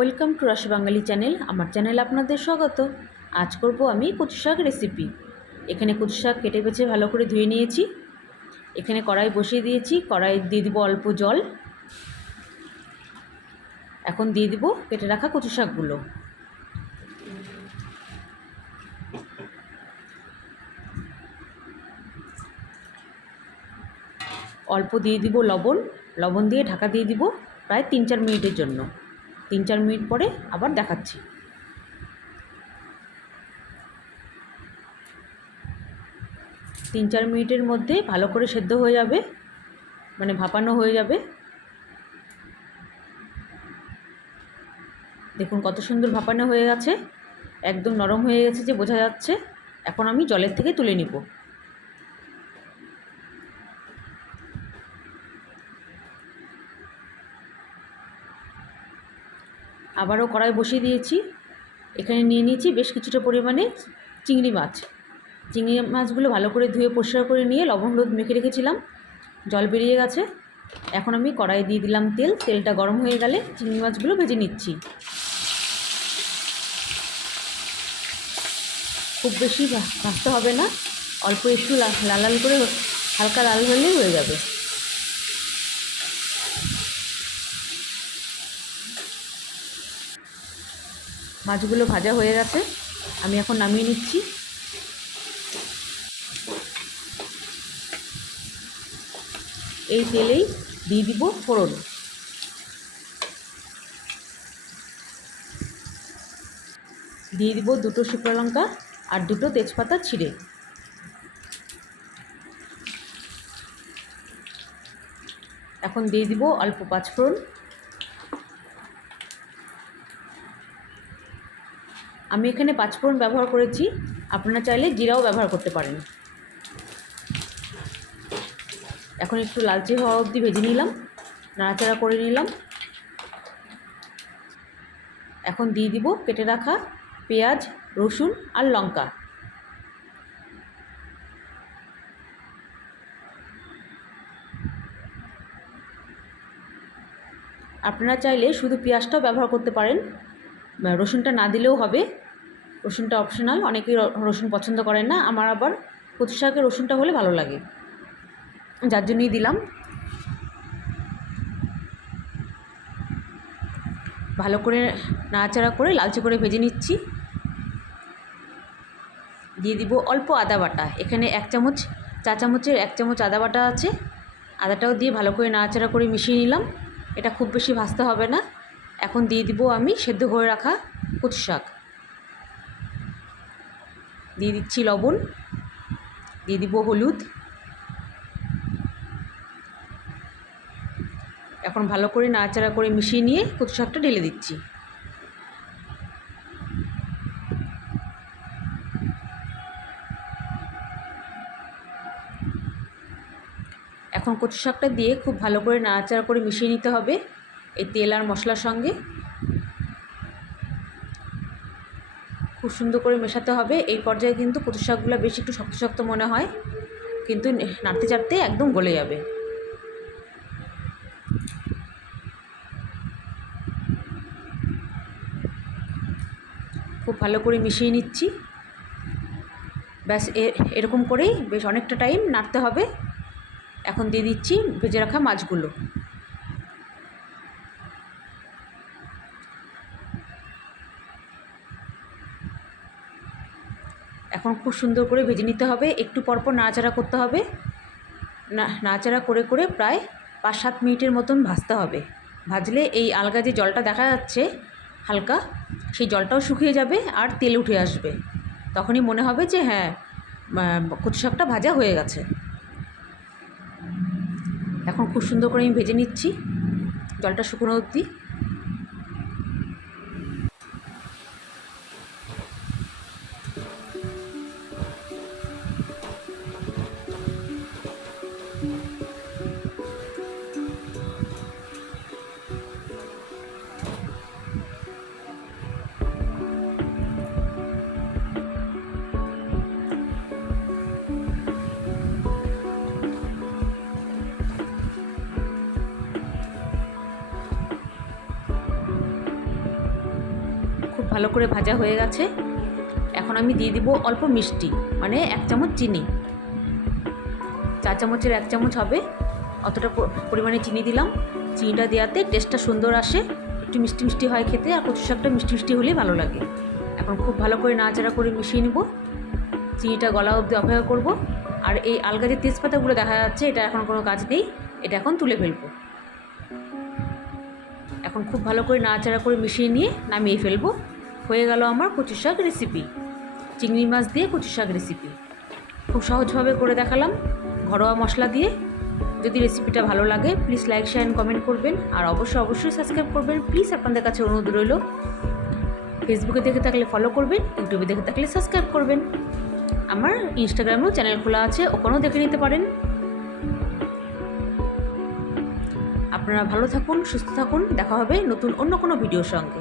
Welcome to রাশি বাঙালি channel, আমার channel আপনাদের স্বাগত। আজ করব আমি কচু শাক রেসিপি এখানে কচু শাক কেটে বেছে ভালো করে ধুয়ে নিয়েছি। এখানে কড়াই বসিয়ে দিয়েছি কড়াই দিয়ে দিব অল্প জল। এখন দিয়ে দিব কেটে রাখা কচু শাকগুলো। অল্প দিয়ে দিব লবণ। লবণ দিয়ে ঢাকা দিয়ে দিব প্রায় তিন চার মিনিটের জন্য। তিন চার মিনিট পরে আবার দেখাচ্ছি। তিন চার মিনিটের মধ্যে ভালো করে সেদ্ধ হয়ে যাবে মানে ভাপানো হয়ে যাবে। দেখুন কত সুন্দর ভাপানো হয়ে গেছে, একদম নরম হয়ে গেছে যে বোঝা যাচ্ছে। এখন আমি জলের থেকে তুলে নিব। আবারও কড়াই বসিয়ে দিয়েছি। এখানে নিয়ে নিয়েছি বেশ কিছুটা পরিমাণে চিংড়ি মাছ। চিংড়ি মাছগুলো ভালো করে ধুয়ে পরিষ্কার করে নিয়ে লবণ হলুদ মেখে রেখেছিলাম। জল বেরিয়ে গেছে। এখন আমি কড়াই দিয়ে দিলাম তেল। তেলটা গরম হয়ে গেলে চিংড়ি মাছগুলো ভেজে নিচ্ছি। খুব বেশি ভাজতে হবে না। অল্প একটু লাল লাল করে হালকা লাল হলেই হয়ে যাবে। মাছগুলো ভাজা হয়ে গেছে। আমি এখন নামিয়ে নিচ্ছি। এই তেলেই দিয়ে দিব ফোড়ন। দিয়ে দিব দুটো শুকনো লঙ্কা আর দুটো তেজপাতা ছিঁড়ে। এখন দিয়ে দিব অল্প পাঁচফোড়ন। আমি এখানে পাঁচফোড়ন ব্যবহার করেছি। আপনারা চাইলে জিরাও ব্যবহার করতে পারেন। এখন একটু লালচে হওয়া অবধি ভেজে নিলাম। নাড়াচাড়া করে নিলাম। এখন দিয়ে দিব কেটে রাখা পেঁয়াজ, রসুন আর লঙ্কা। আপনারা চাইলে শুধু পেঁয়াজটাও ব্যবহার করতে পারেন। রসুনটা না দিলেও হবে। রসুনটা অপশনাল অনেকেই রসুন পছন্দ করেন না। আমার আবার কচু শাকের রসুনটা হলে ভালো লাগে। যার জন্যই দিলাম। ভালো করে নাড়াচাড়া করে লালচে করে ভেজে নিচ্ছি। দিয়ে দিব অল্প আদা বাটা। এখানে এক চামচ, চা চামচের এক চামচ আদা বাটা আছে। আদাটাও দিয়ে ভালো করে নাড়াচাড়া করে মিশিয়ে নিলাম। এটা খুব বেশি ভাজতে হবে না। এখন দিয়ে দিব আমি সেদ্ধ করে রাখা কচু শাক। দিয়ে দিচ্ছি লবণ, দিয়ে দিব হলুদ। এখন ভালো করে নাড়াচাড়া করে মিশিয়ে নিয়ে কচু শাকটা ঢেলে দিচ্ছি। এখন কচু শাকটা দিয়ে খুব ভালো করে নাড়াচাড়া করে মিশিয়ে নিতে হবে এই তেল আর মশলার সঙ্গে। খুব সুন্দর করে মেশাতে হবে। এই পর্যায়ে কিন্তু কচু শাকগুলো বেশি একটু শক্ত শক্ত মনে হয়। কিন্তু নাড়তে চাড়তে একদম গলে যাবে। খুব ভালো করে মিশিয়ে নিচ্ছি। ব্যাস এরকম করেই বেশ অনেকটা টাইম নাড়তে হবে। এখন দিয়ে দিচ্ছি ভেজে রাখা মাছগুলো। এখন খুব সুন্দর করে ভেজে নিতে হবে। একটু পরপর নাড়াচাড়া করতে হবে। না, নাড়াচাড়া করে করে প্রায় পাঁচ সাত মিনিটের মতন ভাজতে হবে। ভাজলে এই আলগা যে জলটা দেখা যাচ্ছে হালকা, সেই জলটাও শুকিয়ে যাবে আর তেল উঠে আসবে। তখনই মনে হবে যে হ্যাঁ কচু শাকটা ভাজা হয়ে গেছে। এখন খুব সুন্দর করে আমি ভেজে নিচ্ছি। জলটা শুকনো অবধি। ভালো করে ভাজা হয়ে গেছে। এখন আমি দিয়ে দিব অল্প মিষ্টি মানে এক চামচ চিনি। চা চামচের এক চামচ হবে, অতটা পরিমাণে চিনি দিলাম। চিনিটা দেওয়াতে টেস্টটা সুন্দর আসে, একটু মিষ্টি মিষ্টি হয় খেতে, আর কচু শাকটা মিষ্টি মিষ্টি হলেই ভালো লাগে। এখন খুব ভালো করে নাড়াচাড়া করে মিশিয়ে নিব। চিনিটা গলা অবধি অপেক্ষা করব। আর এই আলগা যে তেজপাতাগুলো দেখা যাচ্ছে, এটা এখন কোনো কাজ নেই, এটা এখন তুলে ফেলব। এখন খুব ভালো করে নাড়াচাড়া করে মিশিয়ে নিয়ে নামিয়ে ফেলব। হয়ে গেল আমার কচু শাক রেসিপি চিংড়ি মাছ দিয়ে কচু শাক রেসিপি খুব সহজভাবে করে দেখালাম। ঘরোয়া মশলা দিয়ে। যদি রেসিপিটা ভালো লাগে please like share and comment করবেন। আর অবশ্যই অবশ্যই সাবস্ক্রাইব করবেন। প্লিজ আপনাদের কাছে অনুরোধ রইল। ফেসবুকে দেখে থাকলে ফলো করবেন ইউটিউবে দেখে থাকলে সাবস্ক্রাইব করবেন। আমার ইনস্টাগ্রামেও চ্যানেল খোলা আছে, ওখানেও দেখে নিতে পারেন। আপনারা ভালো থাকুন, সুস্থ থাকুন। দেখা হবে নতুন, অন্য কোনো ভিডিওর সঙ্গে।